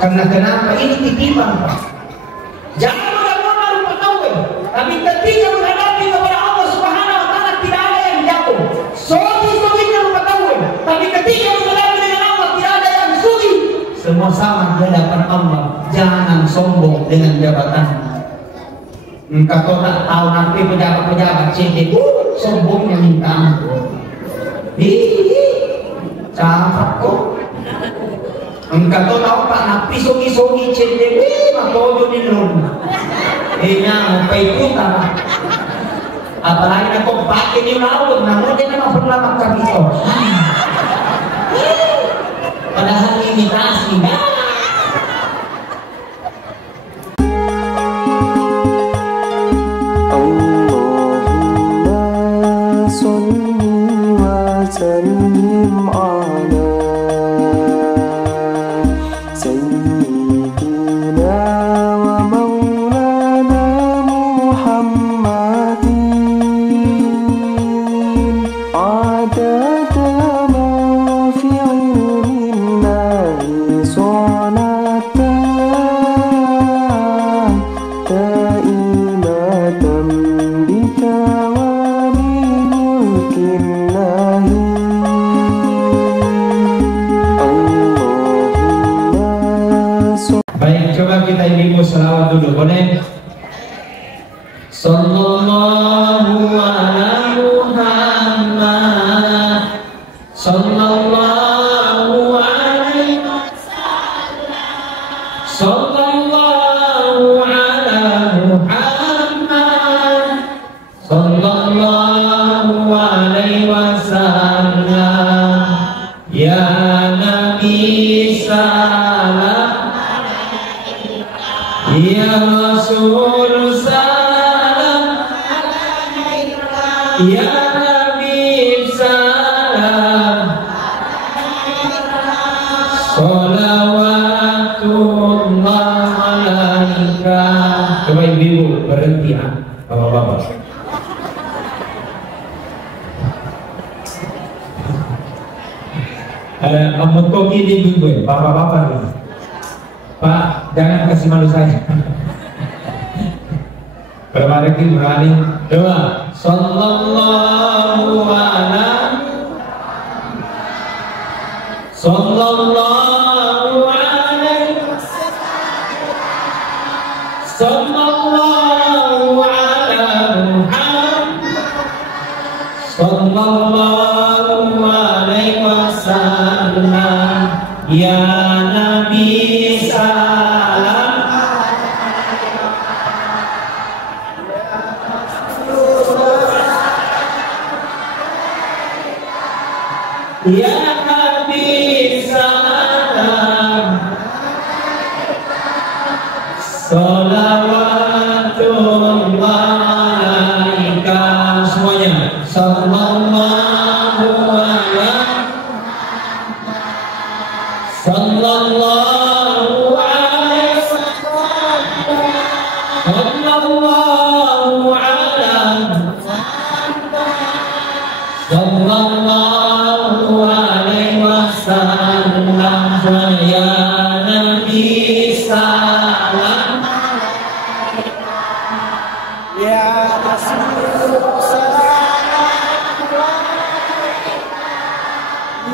Karena kenapa? Ini titipan, Pak. Jangan mudah-mudahan lupa tauhid, tapi ketika menghadapi kepada Allah Subhanahu wa taala tidak ada yang jatuh. Sogi-soginya lupa tauhid, tapi ketika menghadapi dengan Allah tidak ada yang sugi. Semua sama di hadapan Allah. Jangan sombong dengan jabatan. Engkau tak tahu nanti pejabat-pejabat CD sombongnya minta ampun. Capek kok. Engkau tahu pak napi sogi-sogi CD matojo di rumah. Nya mau ikut apa? Apalagi aku pakai di laut, namun dia memang berlama kapito. Padahal imitasi, kan? Allahumma sholli wa sallim ala sayyidina wa maulana Muhammadin adada ma fi ilmillahi salatan daimatan bidawami mulkillahi. Baik, coba kita ibu selawat dulu, boleh? Sallallahu ala Muhammad, sallallahu alaihi wasallam, sallallahu ala Muhammad, sallallahu alaihi wasallam. Ya Nabi salam, ya Rasul salam, ya Habib salam, sholawatullah alaika. Coba ibu berhenti ya, bapak-bapak. Mentok ini dulu, bapak-bapak. Pak, jangan kasih malu saya. Berani. Coba. Sallallahu ala sallallahu alaihi sallallahu ala Muhammad sallallahu alaihi wasallam. Ya Nabi salam, ya Habib salam, sholawatullah alaika. Semuanya sallallahu alaihi sallallahu alaihi sallallahu alaihi sallallahu alaihi wasallam. Ya Nabi salam, ya Rasul salam,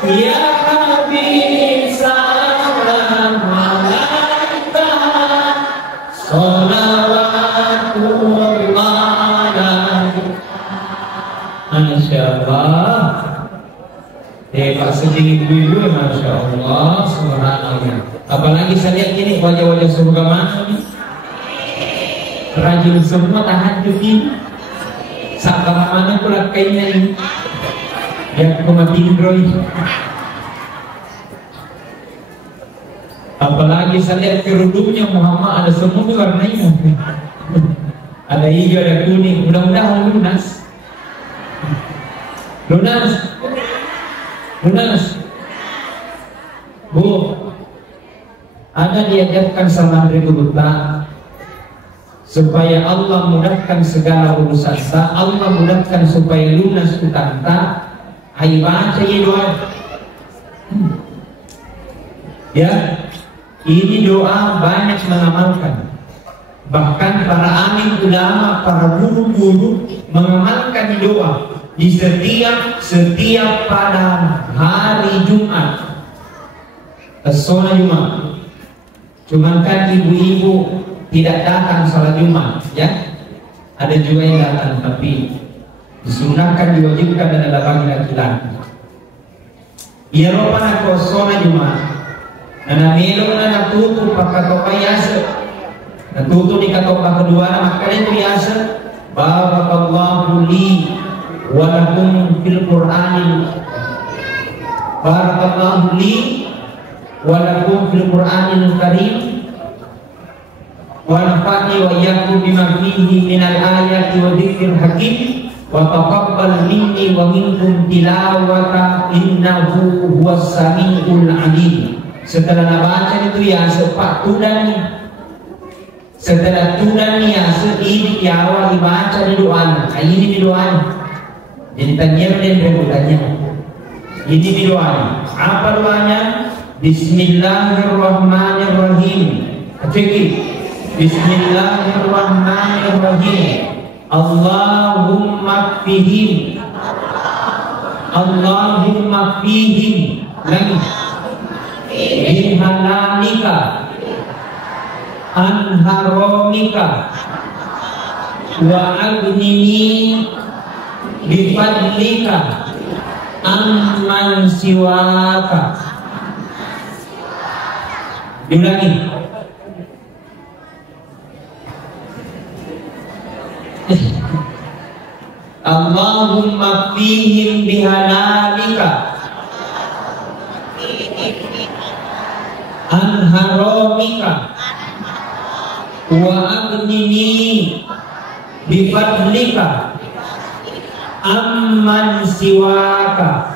ya Habib salam alaika, sholawatullah alaika. Masya Allah. Pak sedikit dulu, Masya Allah, subhanallah. Apalagi saya lihat ini wajah-wajah surga mana nih, rajin semua tahajud ini. Sabar mana pula kayaknya ini yang mati Indro ini. Apalagi saya lihat kerudungnya Muhammad ada semua warnanya. Ada hijau, ada kuning. Mudah-mudahan lunas. Bu, ada diajarkan sama Andri Buta supaya Allah mudahkan segala urusan ta, Allah mudahkan supaya lunas utang ta. Ayo baca ya doa. Ya, Ini doa banyak mengamalkan. Bahkan para alim ulama, para guru-guru mengamalkan doa di setiap pada hari Jumat, sholat Jumat. Cuman kan ibu-ibu tidak datang sholat Jumat, ya. Ada juga yang datang, tapi disunahkan, diwajibkan adalah bagi laki-laki. Ia rupanya kau sholat Jumat, nana melo nana tutup pakai topai asa. Tutup di katopa kedua, maka itu biasa. Barakallahu li wa lakum fil Qur'anil. Barakallahu li wa lakum fil Qur'anil Karim. Wa nafa'ni wa iyyakum bima fihi minal ayati wa dzikril hakim. Wa taqabbal minni wa minkum tilawata innahu huwas samiul alim. Setelah nabaca itu ya sepak tudani. Setelah tudan niasa ini awal dibaca di doa. Ini di doa. Jadi tanya dan bertanya. Ini di doa. Apa doanya? Bismillahirrahmanirrahim. Cekik. Bismillahirrahmanirrahim. Allahumma fihim. Allahumma fihim. Lagi. Bihalalika. An haramika wa aghnini bifadlika amman siwaka. Diulangi. Allahumma fihim bihalalika an haramika wa aghnini bifadlika amman siwaka.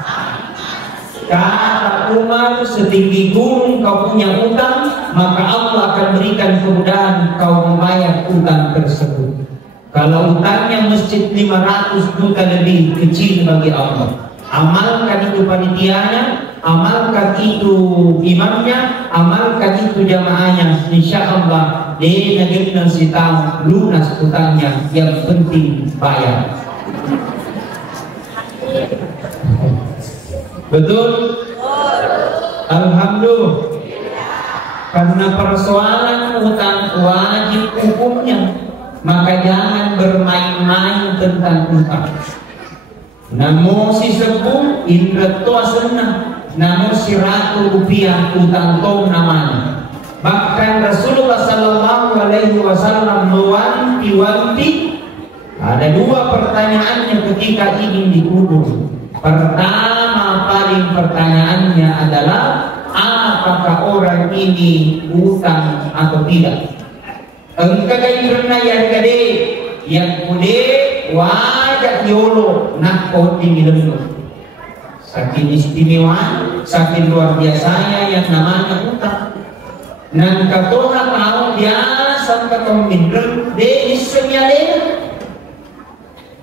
Kata Umar, setinggi gunung kau punya utang, maka Allah akan berikan kemudahan kau membayar utang tersebut. Kalau utangnya masjid 500 juta lebih kecil bagi Allah, amalkan itu panitianya, amalkan itu imamnya, amalkan itu jamaahnya. Insya Allah dia negeri nasi tahu lunas utangnya, yang penting bayar. Betul? Alhamdulillah. Karena persoalan utang wajib hukumnya, maka jangan bermain-main tentang utang. Namo si sepuh indra tua senang, namo si ratu rupiah utang tong namanya. Bahkan Rasulullah Sallallahu Alaihi Wasallam mewanti-wanti. Ada dua pertanyaannya ketika ingin dikubur. Pertama, paling pertanyaannya adalah apakah orang ini utang atau tidak. Engkau karena yang gede, yang kude wajah yolo nak kau tinggi dulu. Saking istimewa, saking luar biasanya yang namanya utang. Nan katoha tahu biasa katong mindrek de isenyale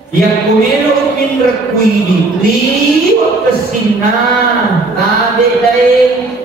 yang kumelo mindrek kuidi liwat kesina tabe dae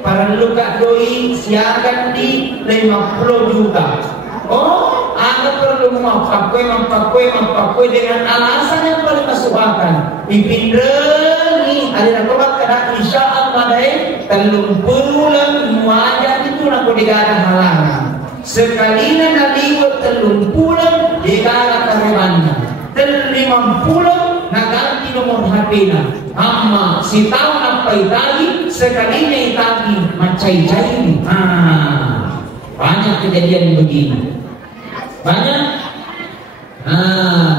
para luka doi siakan di 50 juta. Oh, ada perlu mempakui dengan alasan yang paling masuk akal. Dipindrengi ada nak kada insya Allah dae telung bulan muajan itu nak digara halangan. Sekali naliwat telung bulan digara karemannya. 50 naganti nomor HP-na. Amma si tahu apa itagi sekalinya itagi macai-cai. Banyak kejadian begini. Banyak.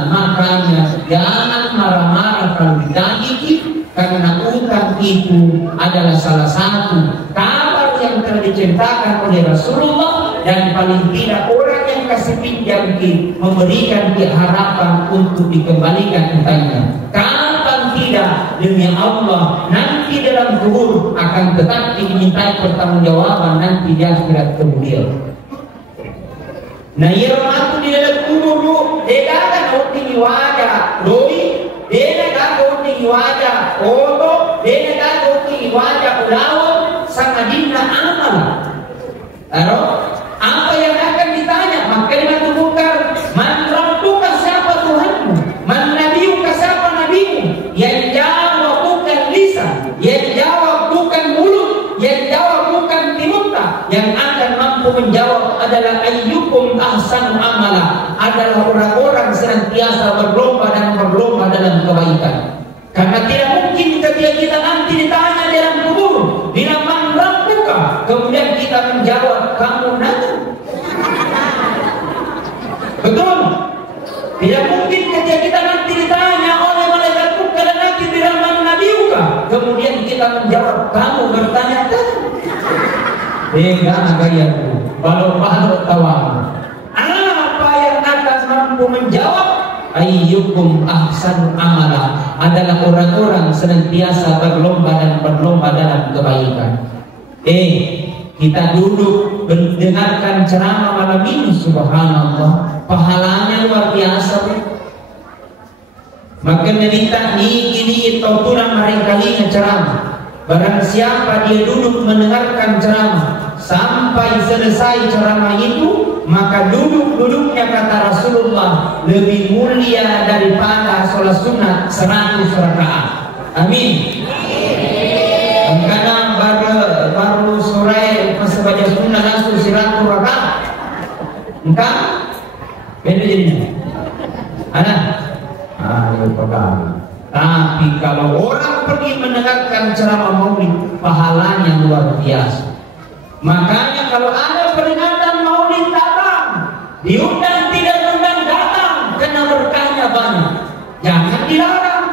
Makanya jangan marah-marah kalau ditagih, karena utang itu adalah salah satu kabar yang telah diceritakan oleh Rasulullah, dan paling tidak orang yang kasih pinjam memberikan dia harapan untuk dikembalikan utangnya. Kapan tidak, demi Allah nanti dalam kubur akan tetap dimintai pertanggungjawaban nanti di akhirat kemudian. Nah, ia waktu di dalam kubur lu, dia kan tinggi wajah, doi, dia kan tinggi wajah, oto, dia kan tinggi wajah, ulawat, sama dinna amal. Lalu apa yang akan ditanya? Maka dengan Munkar, man rabbuka, siapa Tuhanmu? Man nabiyuka, siapa nabimu? Yang jawab bukan lisan, yang jawab bukan mulut, yang jawab bukan timurta. Yang akan mampu menjawab adalah ayyukum ahsanu amala, adalah orang-orang senantiasa berlomba dan berlomba dalam kebaikan. Karena tidak mungkin ketika kita nanti ditanya dalam kubur, bila man rabbuka, kemudian kita menjawab kamu nabi. Betul? Tidak mungkin ketika kita nanti ditanya oleh malaikat muka dan nanti bila man nabiuka, kemudian kita menjawab kamu bertanya-tanya. Bagaimana gayaku? Balu-balu tawamu. Apa yang akan mampu menjawab? Ayyukum ahsanu amala, adalah orang-orang senantiasa berlomba dan berlomba dalam kebaikan. Kita duduk mendengarkan ceramah malam ini, subhanallah, pahalanya luar biasa. Maka cerita ini tauturan mereka ini ceramah. Barang siapa dia duduk mendengarkan ceramah sampai selesai ceramah itu, maka duduknya kata Rasulullah lebih mulia daripada sholat sunat 100 rakaat. Amin. Karena baru sore pas baca sunnah langsung 100 rakaat. Engkau beda jadinya. Ada? Ayo pegang. Tapi kalau orang pergi mendengarkan ceramah maulid, pahalanya luar biasa. Makanya kalau ada peringatan maulid datang, diundang tidak diundang datang, karena berkahnya banyak. Jangan dilarang.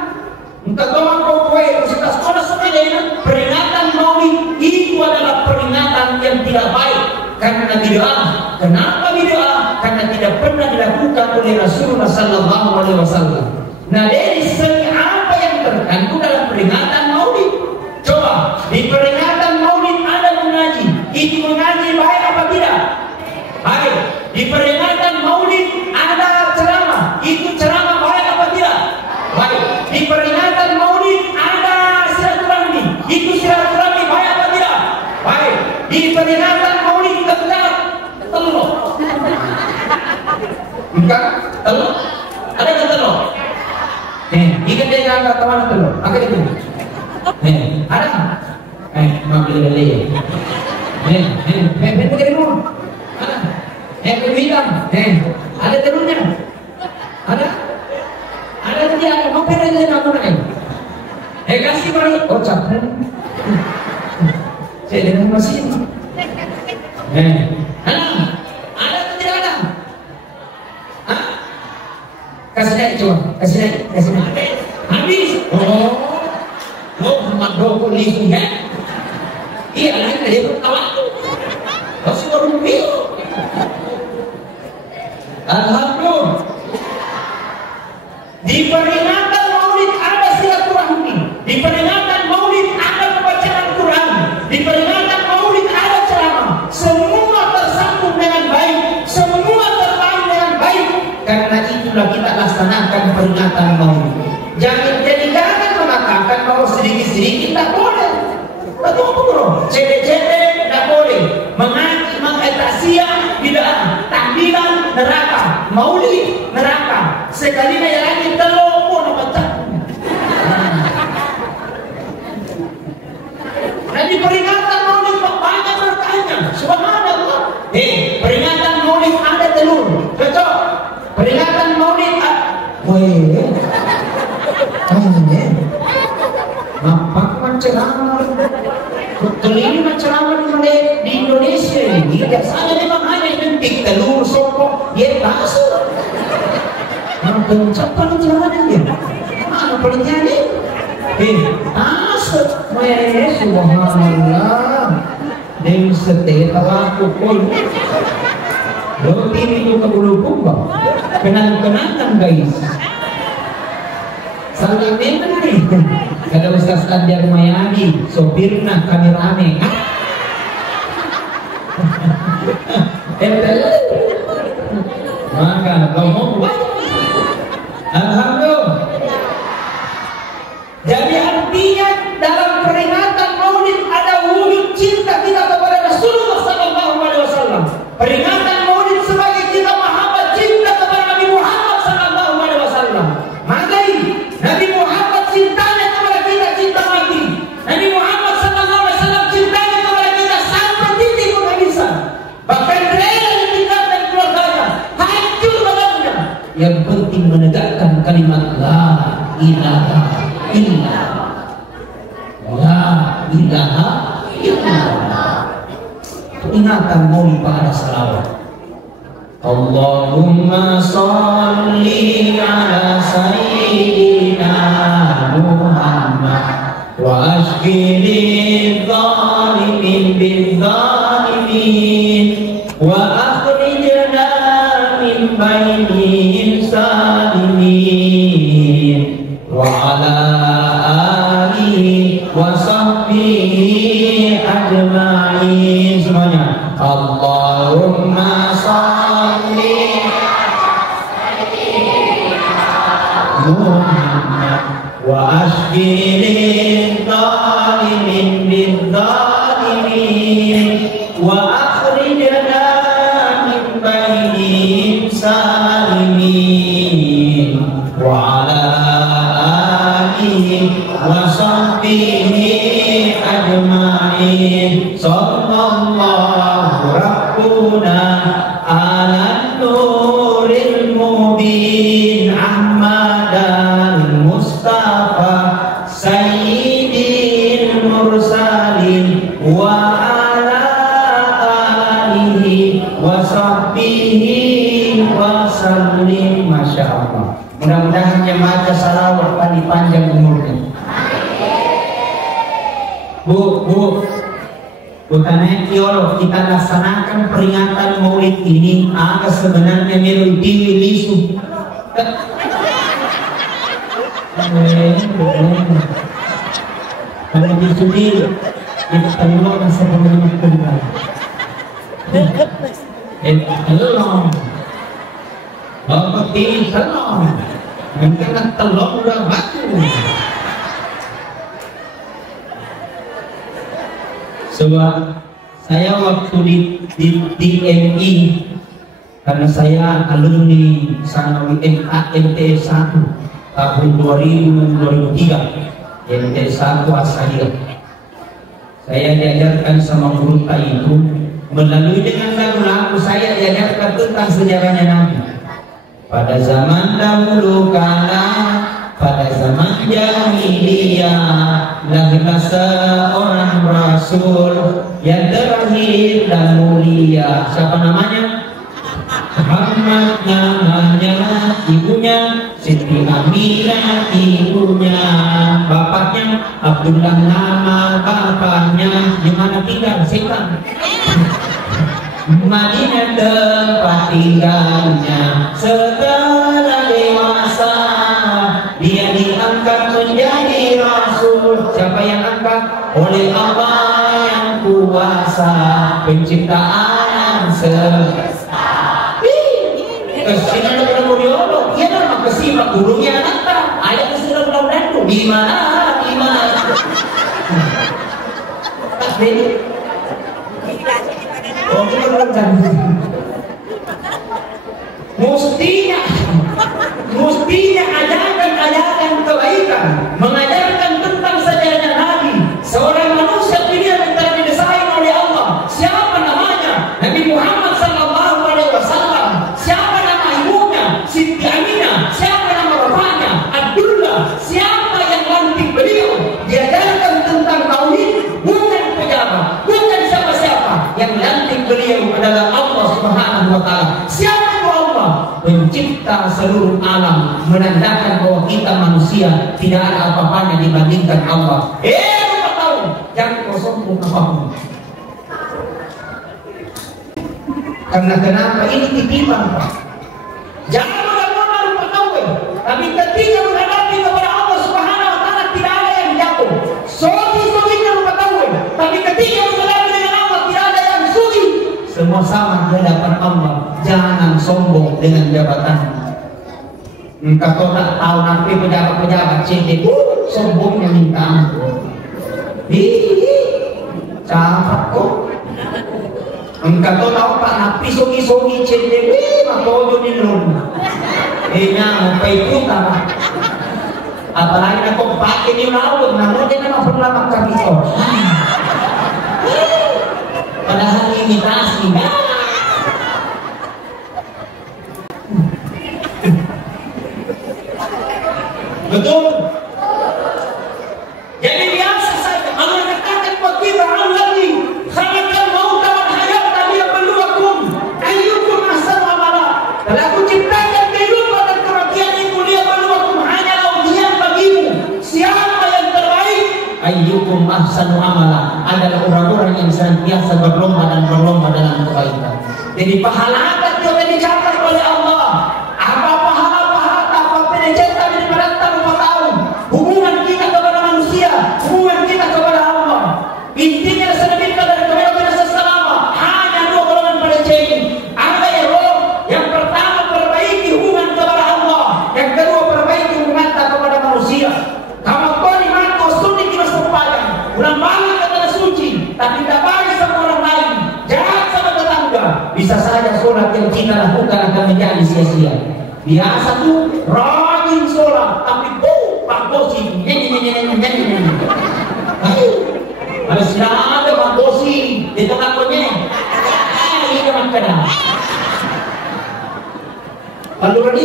Entah kau kue kita sekolah sebenarnya peringatan maulid itu adalah peringatan yang tidak baik karena bid'ah. Kenapa bid'ah? Karena tidak pernah dilakukan oleh Rasulullah Sallallahu Alaihi Wasallam. Nah, dari segi apa yang terkandung dalam peringatan maulid? Coba di peringatan maulid ada mengaji. Itu mengaji baik apa tidak? Baik. Di peringatan maulid ada ceramah. Itu ceramah baik apa tidak? Baik. Di peringatan maulid ada silaturahmi. Itu silaturahmi baik apa tidak? Baik. Di peringatan maulid tetap telur. Bukan telur? Ada kan telur? Ikan dia jangan kata mana telur? Apa itu? Ada? Mampir beli. Betul ke dulu? Ada? Bilang. Ada telurnya? Ada? Ada tadi ada. Mampir aja nama mana? Kasih balik. Oh capek. Saya dengan masih. Ada? Ada atau tidak ada? Kasih naik coba. Kasih naik. Habis. Muhammad Dokul Lisnya. Iya lah, dia bertawa. Masih baru mil. Alhamdulillah. Di peringatan maulid ada silaturahmi. Di peringatan maulid ada pembacaan Quran. Di peringatan maulid ada ceramah. Semua tersambung dengan baik. Semua terlalu dengan baik. Karena itulah kita laksanakan peringatan maulid. Jangan mengatakan bahwa sedikit-sedikit tak boleh. Betul bro. Cede-cede tak boleh. Mengaji mengetasia tidak. Tahlilan neraka. Maulid neraka. Sekali lagi telur pun pecah. Nah di peringatan maulid banyak bertanya. Subhanallah. Peringatan maulid ada telur. Betul. Peringatan maulid Nampak ceramah. Betul ini ceramah di Indonesia ini. Biasanya memang hanya identik telur, sokok, ya bakso. Nampak cepat ceramahnya dia. Mana penelitiannya? Asal. Subhanallah. Dem setiap aku pun. Lo ini juga bulu kumbang. Kenang-kenangan guys. Saling menteri. Kata Ustaz Anjar Mayadi, sopirna kami rame. Maka ngomong. Alhamdulillah. Jadi artinya dalam peringatan maulid ada wujud cinta kita kepada Rasulullah SAW. ilaha illallah. La ilaha illallah. Ingatan mau pada salawat. Allahumma sholli ala sayyidina Muhammad wa ashfini dhalimin bidzalimin wa akhrijna min bainihim salimin wa ala alihi wa sahbihi ajma'in. Semuanya Allahumma sholli Muhammad wa ashfini dhalimin bidzalimin wa akhrijna min bainihim salimin wa ala alihi wa sahbihi ajma'in. Sallallahu rabbuna ala nuril mubin Ahmadal Mustafa Sayyidil Mursalin wa ala alihi wa sahbihi wa sallim. Masya Allah. Mudah-mudahan yang baca salawat paling panjang umurnya. Bu, bukannya teolog kita laksanakan peringatan Maulid ini agak sebenarnya melalui lisu. Kalau disudi kita terima sebelum kembali. Telur, bapak telur, mungkin telur udah batu. Sebab saya waktu di MI, karena saya alumni Sanawi MTS 1 tahun 2003 MTS 1 Asaliyah. Saya diajarkan sama guru itu melalui dengan lagu-lagu saya diajarkan tentang sejarahnya Nabi. Pada zaman dahulu kala, pada zaman jahiliyah, lahirlah seorang rasul yang terakhir dan mulia. Siapa namanya? Muhammad namanya, ibunya Siti Aminah, ibunya, bapaknya Abdullah nama bapaknya. Di mana tinggal setan? Madinah tempat tinggalnya. Setelah dewasa dia diangkat menjadi rasul. Siapa yang angkat? Oleh Allah yang kuasa, pencipta alam semesta. Kesini ada diolok, ya nama kesimak gurunya anak. Ayat kesini mudah-mudahan tuh gimana? Tak beda. Oh, mestinya ajarkan kebaikan, mengajarkan tentang sejarahnya Nabi, seorang manusia pilihan yang telah didesain oleh Allah. Siapa namanya? Nabi Muhammad sallallahu alaihi wasallam. Siapa nama ibunya? Siti Aminah. Siapa nama bapaknya? Abdullah. Siapa yang lantik beliau? Diajarkan tentang tauhid, bukan pejabat, bukan siapa-siapa. Yang lantik beliau adalah Allah Subhanahu wa taala. Siapa itu Allah? Pencipta seluruh alam, menandakan bahwa kita manusia tidak ada apa-apanya dibandingkan Allah. Lupa tahu, jangan kosong apapun. Karena kenapa ini titipan, Pak? Jangan mudah-mudahan lupa tahu, tapi ketika menghadapi kepada Allah Subhanahu wa taala tidak ada yang jatuh. Sogi-soginya lupa tahu, tapi ketika menghadapi dengan Allah tidak ada yang sugi. Semua sama di hadapan Allah. Jangan sombong dengan jabatan. Engkau tak tahu nanti pejabat-pejabat cedek sombongnya minta ampun. Capek kok. Engkau tahu pak napi sogi-sogi cedek makojo di rumah. Nyamuk itu tak. Apalagi aku pakai di laut, namun dia memang berlama kapitor. Padahal imitasi, betul. senantiasa berlomba dalam kebaikan. Jadi pahala kita dicatat oleh Allah. Apa pahala-pahala apa pencetak dari pada rumah tahun. Hubungan kita kepada manusia, hubungan kita kepada Allah. Intinya sedemikian dari kebaikan sesama hanya dua golongan pada ini. Apa ya roh? Yang pertama perbaiki hubungan kepada Allah, yang kedua perbaiki hubungan kita kepada manusia. Kamu kau di mana kau sulit kita sempadan. Ulang balik kata suci, tapi tidak baik sama orang lain. Jahat sama tetangga. Bisa saja sholat yang kita lakukan akan menjadi sia-sia. Biasa tuh rajin sholat, tapi Pak Bosi ada siapa Pak Bosi di tengah konyek ini makan lalu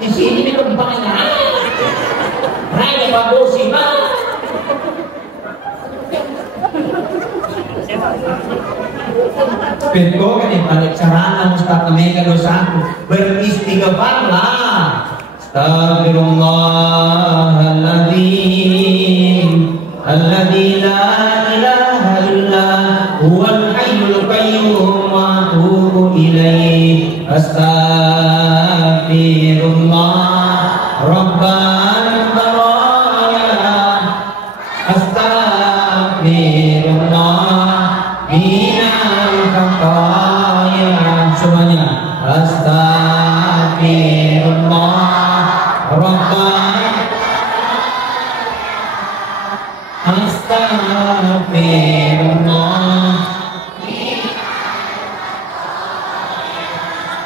di sini di tempatnya raya Pak Bosi Betul kan yang balik caranya Ustaz mereka dosaku beristighfarlah. Astaghfirullahaladzim alladzi la ilaha illa huwal hayyul qayyum wa atubu ilaih. Astaghfirullah rabbal baraya. Astaghfirullah minal khataya. Semuanya astaghfirullah rabbal astagfirullah.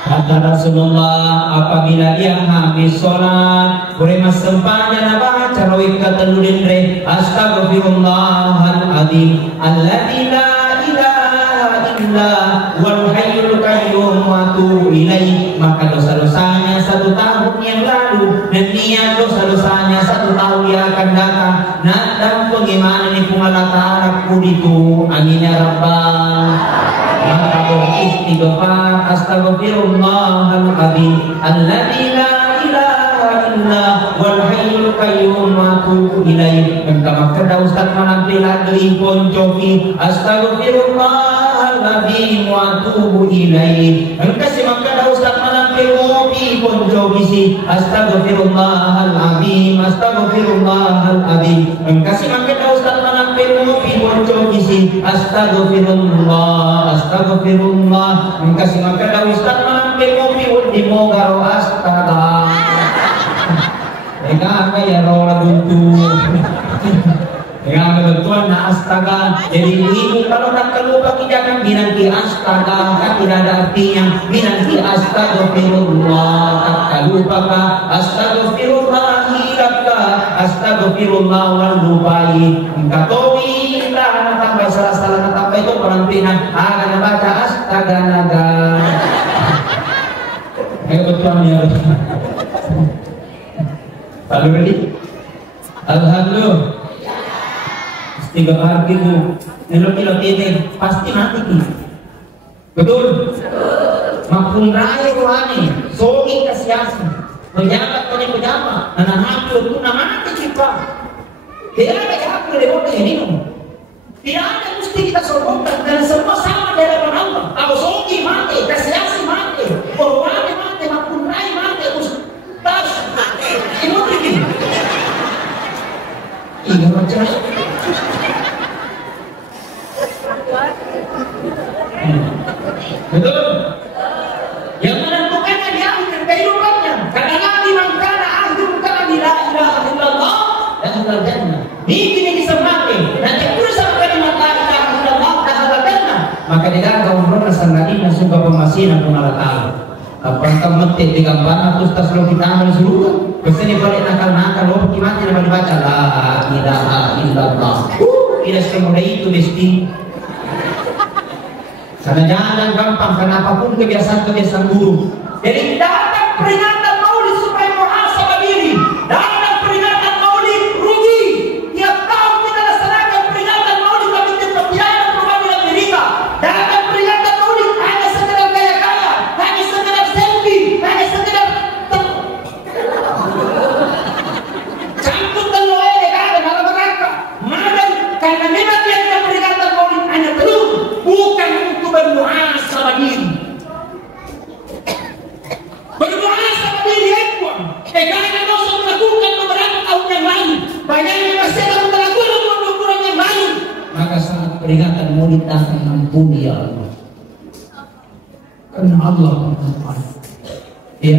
Kata Rasulullah, apabila dia habis sholat boleh sempatnya baca rawit kata ludendre astaghfirullahaladzim alladzi la ilaha illa wal hayyul qayyum wa atubu ilaih. Maka dosa-dosanya 1 tahun yang lalu dan niat dosa-dosanya 1 tahun yang akan datang. Nah, dan bagaimana nih pengalatan aku itu anginnya Rabbah. Maka beristighfar astaghfirullahaladzim alladzi la ilaha illa wal hayyul qayyum wa atubu ilaih. Maka kada Ustaz menampil lagi poncoki astaghfirullahaladzim wa atubu ilaih. Maka si maka Ustaz menampil ngopi poncoki si astaghfirullahaladzim astaghfirullahaladzim. Maka si maka Ustaz menampil ngopi poncoki si astagfirullah astagfirullah. Kasih maka dah Ustaz menampil ngopi di mogaro astaga. Mereka ya rola buntu. Dengan kebetulan na astaga. Jadi ibu kalau nak kelupa kita kan bilang ki astaga, kan tidak ada artinya. Bilang ki astagfirullah. Tak kelupa ka astagfirullah hilaka astagfirullah wal lupai. Katowi lah tambah salah tambah itu perantinan akan baca astaga naga. Kebetulan ya. Lalu ready? Alhamdulillah. Istighfar gitu. Nelo-nelo titik pasti mati gitu. Betul? Mapun raya rohani, sogi kasiasi, pejabat kone pejabat, anak hati itu nama mati kita. Tidak ada jahat lewat ini. Tidak ada mesti kita sombongkan dan semua sama dari Allah. Kalau sogi mati, kasiasi mati, rohani mati, mapun raya mati, ustaz mati. Ini begini. Ini macam betul. Yang menentukannya di akhir kehidupannya. Karena Nabi mengkana akhir kami la ilaha illallah dakhala jannah. Ini disemati. Nanti berusaha kalimat la ilaha illallah dakhala jannah. Maka di dalam umroh sangadina suka pemasinan pengalatan. Apakah metik di gambar atau tas lo kita amal seluruh. Kesini balik nakal-nakal lo gimana nak baca la ilaha illallah. Tidak semudah itu mesti. Karena jangan gampang, karena apapun kebiasaan buruk. Jadi datang peringatan Maulid supaya muhasabah diri. Datang peringatan Maulid rugi. Tiap tahun kita laksanakan peringatan Maulid tapi tetap tidak ada perubahan dalam diri kita. Datang peringatan Maulid hanya sekedar gaya-gaya, hanya sekedar selfie, hanya sekedar campur telur ada malam mereka. Karena memang tiap peringatan Maulid hanya telur. mau ditangkap ampuni ya Allah. Karena Allah mengampuni. Ya,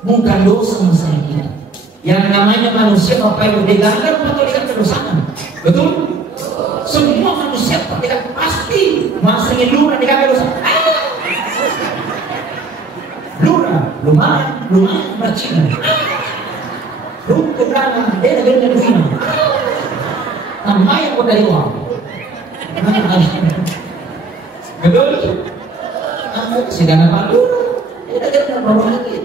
bukan dosa masalah kita. Yang namanya manusia apa yang digagal atau tidak kedosaan, betul? Semua manusia tidak pasti masih lurah digagal dosa. Lurah, lumayan macam. Rukun belakang, dia ada benda begini. Namanya kau dari uang. Betul? Sedang apa dulu? Dia ada benda lagi.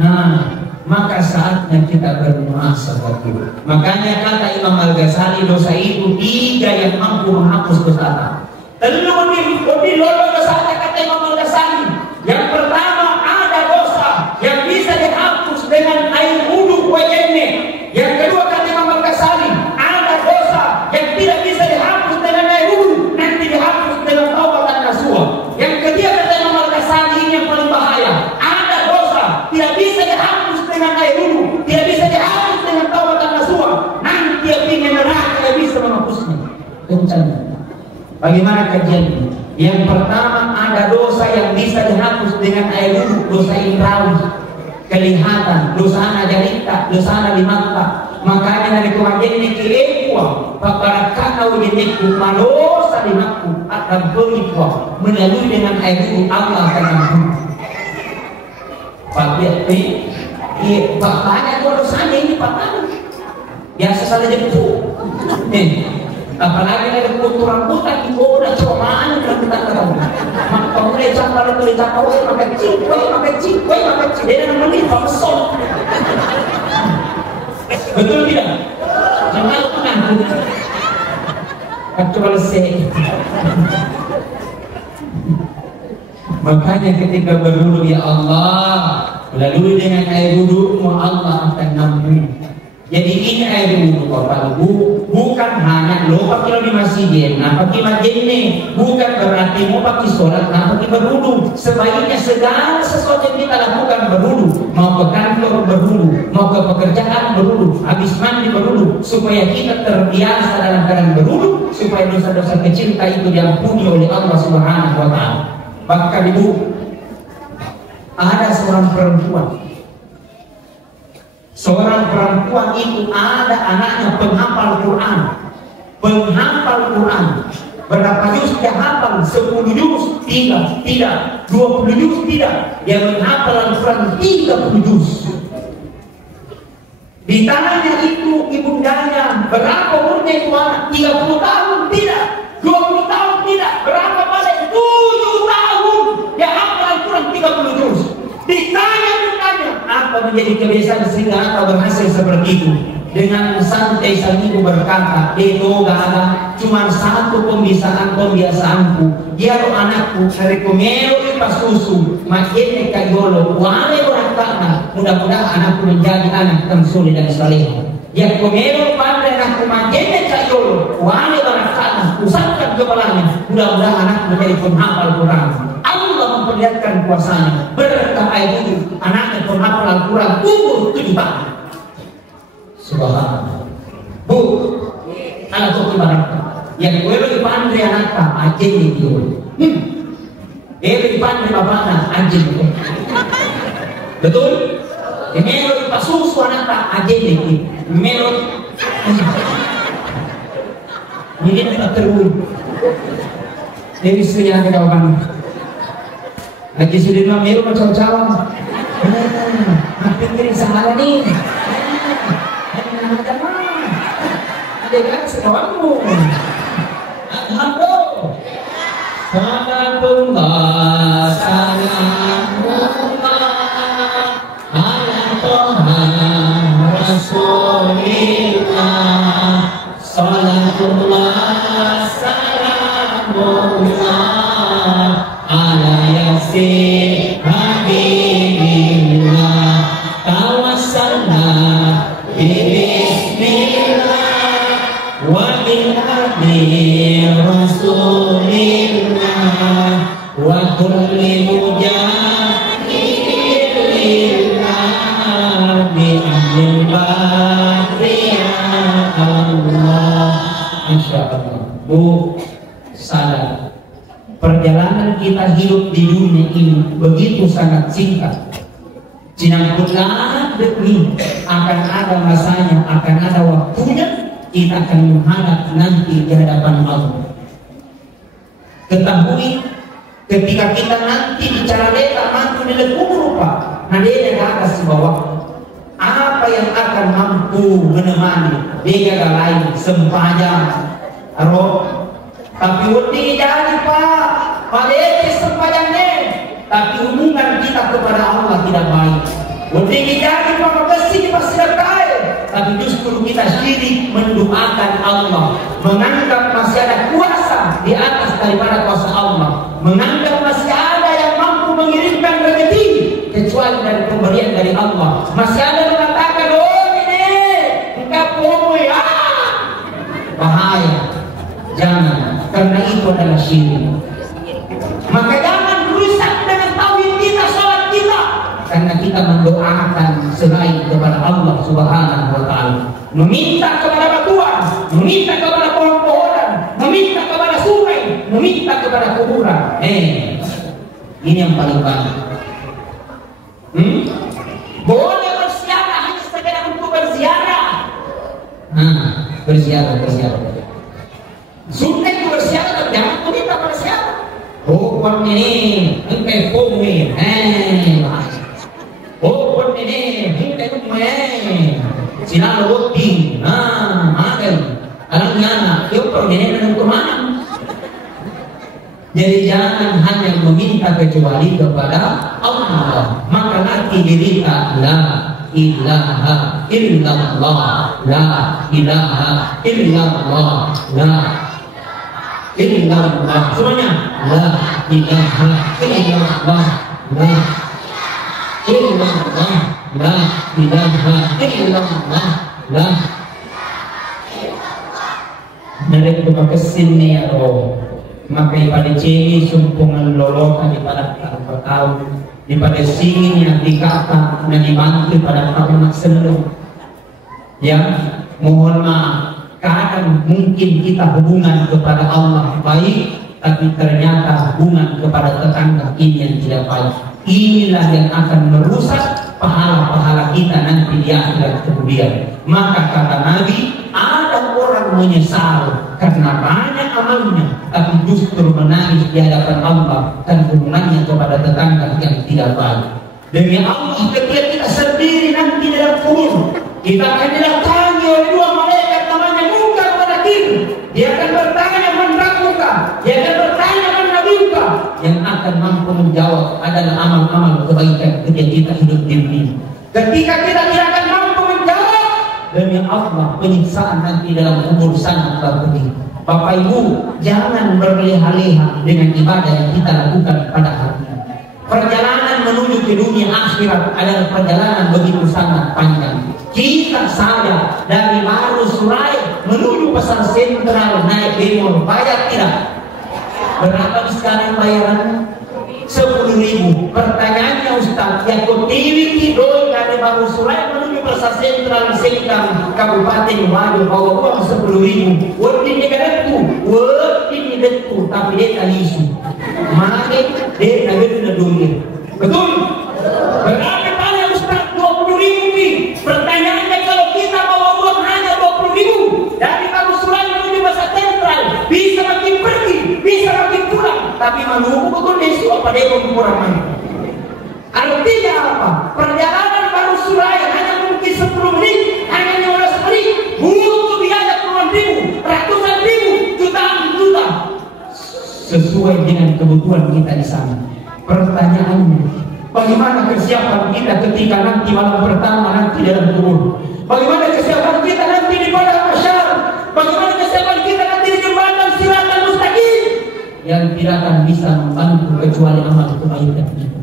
Nah, maka saatnya kita bermuhasabah dulu. Makanya kata Imam Al-Ghazali, dosa itu 3 yang mampu menghapus dosa. Lebih lolo dosanya kata Imam Al-Ghazali. Yang pertama ada dosa yang bisa dihapus dengan air wudhu wajibnya. Yang kedua kata Imam Al-Ghazali, ada dosa yang tidak bisa dihapus dengan air wudhu, nanti dihapus dengan taubat dan nasuha. Yang ketiga kata Imam Al-Ghazali, ini yang paling bahaya. Ada dosa tidak bisa dihapus dengan air wudhu, tidak bisa dihapus dengan taubat dan nasuha, nanti api neraka tidak bisa menghapusnya. Kencang. Bagaimana kajiannya? Yang pertama ada dosa yang bisa dihapus dengan air wudhu, dosa indrawi, kelihatan, dosa anak jarita, dosa anak di mata. Makanya dari kewajiban ini kiekwa, paparakana ujineku malosa di maku akan berikwa melalui dengan air wudhu Allah akan ampuni. Pak lihat ini, banyak dosanya ini Pak. Biasa salah jemput. Apalagi ada kulturan putar di bawah dan comaan yang kita tahu. Maka mulai cakap itu dicakap, makan cik, dia nak menimpa mesok. Betul tidak? Jangan pernah. Kecuali saya. Makanya ketika berwudu ya Allah, lalu dengan air wudu Allah akan nampung. Jadi ini air wudhu Bapak Ibu bukan hanya lo pakai di masjid, nah pakai masjid ini bukan berarti mau pakai sholat, nah pakai berwudhu. Sebaiknya segala sesuatu yang kita lakukan berwudhu, mau ke kantor berwudhu, mau ke pekerjaan berwudhu, habis mandi berwudhu, supaya kita terbiasa dalam keadaan berwudhu, supaya dosa-dosa kecil kita itu diampuni oleh Allah Subhanahu Wa Taala. Bahkan Ibu, ada seorang perempuan. Seorang perempuan itu ada anaknya penghafal Quran. Berapa juz dia hafal? 10 juz? Tidak. 20 juz? Tidak. Dia menghafal Al-Quran 30 juz. Ditanya itu ibundanya, berapa umurnya itu anak? 30 tahun? Tidak. 20 tahun? Tidak. Berapa pada 7 tahun dia hafal Al-Quran 30 juz. Ditanya apa menjadi kebiasaan sehingga engkau berhasil seperti itu? Dengan santai sang ibu berkata, itu gak ada, cuma satu pembiasaanku. Dia lo anakku, hari kumero pas susu, makanya kagolo, wale orang takna, mudah-mudahan anakku menjadi anak yang soleh dan saleh. Ya kumero pandai anakku, makanya kagolo, wale orang takna, usapkan kepalanya, mudah-mudahan anakku menjadi penghafal Quran. Allah memperlihatkan kuasanya, berkah air itu, anaknya penghafal Al-Quran umur 7 tahun. Subhanallah. Bu, anak tu ibarat. Yang gue lebih pandai anaknya, anjing itu. Dia lebih pandai bapaknya, anjing itu. Betul? Dia lebih pasusu anaknya, anjing itu. Melot. Ini tidak terlalu. Dia bisa yang kita lakukan. Lagi sudah namero macam-macam. Hampir kering salah nih. Ada kan sekawanmu. Alhamdulillah. Salatullah salamullah ala toha rasulillah. Salatullah salamullah ala yasin habibillah. Tawassalna bismillah wa bil hadi rasulillah wa kulli mujahidin lillah bi amril bahriyah Allah. Masya Allah. Bu, hidup di dunia ini begitu sangat singkat. Cinangkulan demi akan ada masanya, akan ada waktunya kita akan menghadap nanti di hadapan Allah. Ketahui ketika kita nanti bicara beta mampu dilekung rupa, nadenya ke atas di bawah. Apa yang akan mampu menemani bega lain sempajang roh. Tapi wedi jadi pak palete sempajangnya, tapi hubungan kita kepada Allah tidak baik. Wedi jadi pak besi pasti terkait, tapi justru kita syirik mendoakan Allah, menganggap masih ada kuasa di atas daripada kuasa Allah, menganggap masih ada yang mampu mengirimkan rezeki kecuali dari pemberian dari Allah. Masih ada mengatakan, oh ini engkau pomo ya, bahaya. Jangan, karena itu adalah syirik. Maka jangan rusak dengan tauhid kita, salat kita, karena kita mendoakan selain kepada Allah Subhanahu wa Ta'ala, meminta kepada batuan, meminta kepada pohon-pohonan, meminta kepada sungai, meminta kepada kuburan. Ini yang paling banyak. Boleh berziarah hanya sekedar untuk berziarah. Berziarah. Sunnah itu berziarah, tapi jangan meminta berziarah. Bukan ini, engkau bumi. Bukan ini, engkau bumi. Silang roti, makan. Alangnya, yuk pergi ke mana? Jadi jangan hanya meminta kecuali kepada Allah. Maka nanti dirita la ilaha illallah, la ilaha illallah, la illallah. Semuanya la ilaha illallah, la illallah, la ilaha illallah, la. Dari kita kesini ya roh. Maka pada ciri sumpungan lolokan pada tahun daripada sini yang dikata dan dibantu pada tahun sendu. Ya, mohon maaf, kadang mungkin kita hubungan kepada Allah baik, tapi ternyata hubungan kepada tetangga ini yang tidak baik. Inilah yang akan merusak pahala-pahala kita nanti di akhirat kemudian. Maka kata Nabi, ada orang menyesal karena banyak amalnya, tapi justru menangis di hadapan Allah dan hubungannya kepada tetangga yang tidak baik. Demi Allah, ketika kita sendiri nanti dalam kubur, kita akan didatangi oleh dua malaikat namanya Munkar dan Nakir. Dia akan bertanya man rabbuka, dia akan bertanya man nabiyuka. Yang akan mampu menjawab adalah amal-amal kebaikan ketika kita hidup di dunia. Ketika kita tidak akan mampu menjawab, demi Allah penyiksaan nanti dalam kubur sangat berat. Bapak Ibu, jangan berleha-leha dengan ibadah yang kita lakukan pada hari ini. Perjalanan menuju ke dunia akhirat adalah perjalanan begitu sangat panjang. Kita saja dari Baru Surai menuju pasar sentral naik bemo, bayar tidak? Berapa sekarang bayarannya? 10.000. Pertanyaannya Ustaz, yang kutiwi doi dari Baru Surai menuju pasar sentral Sengkang Kabupaten Waduh bawa uang 10.000. Wordin negaraku, wordin negaraku, tapi dia tak isu. Maka dia negara dunia. Betul? Berapa tanya Ustaz? 20.000 nih. Pertanyaannya kalau kita bawa uang hanya 20.000 dari Baru Surai menuju pasar sentral, bisa makin pergi, bisa makin pulang, tapi menunggu kondisi apa dia kekurangan. Artinya apa? Perjalanan Baru Surai hanya mungkin 10 menit, hanya 15 menit, butuh biaya puluhan ribu, ratusan ribu, jutaan juta, sesuai dengan kebutuhan kita di sana. Pertanyaannya, bagaimana kesiapan kita ketika nanti malam pertama nanti dalam kubur? Bagaimana kesiapan kita nanti di padang mahsyar? Bagaimana kesiapan kita nanti di jembatan Siratal Mustaqim? Yang tidak akan bisa membantu kecuali amal kebaikan kita.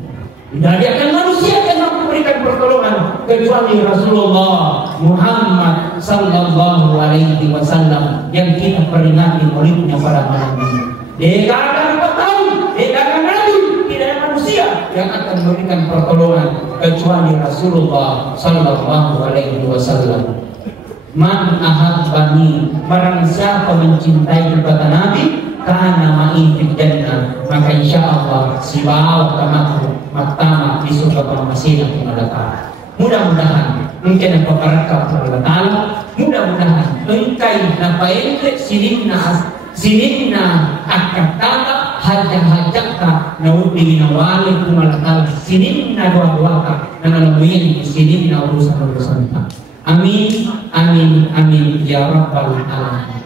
Tidak ada akan manusia yang memberikan pertolongan kecuali Rasulullah Muhammad sallallahu alaihi wasallam yang kita peringati maulidnya pada malam ini. Dia akan tahu, dia akan Nabi, tidak ada manusia yang akan memberikan pertolongan kecuali Rasulullah sallallahu alaihi wasallam. Man ahabbani, barang siapa mencintai kata Nabi, kana ma'in fil jannah, maka insya Allah si bawa tamatku matama di surga pangmasina kumalataan. Mudah-mudahan mungkin apa barakah Allah Ta'ala, mudah-mudahan engkai napaente sininna akan tata hajah-hajahka naudi nawali kumalataan sininna doa-doaka nanalamuin sininna urusan-urusan. Amin, amin, amin ya rabbal alamin.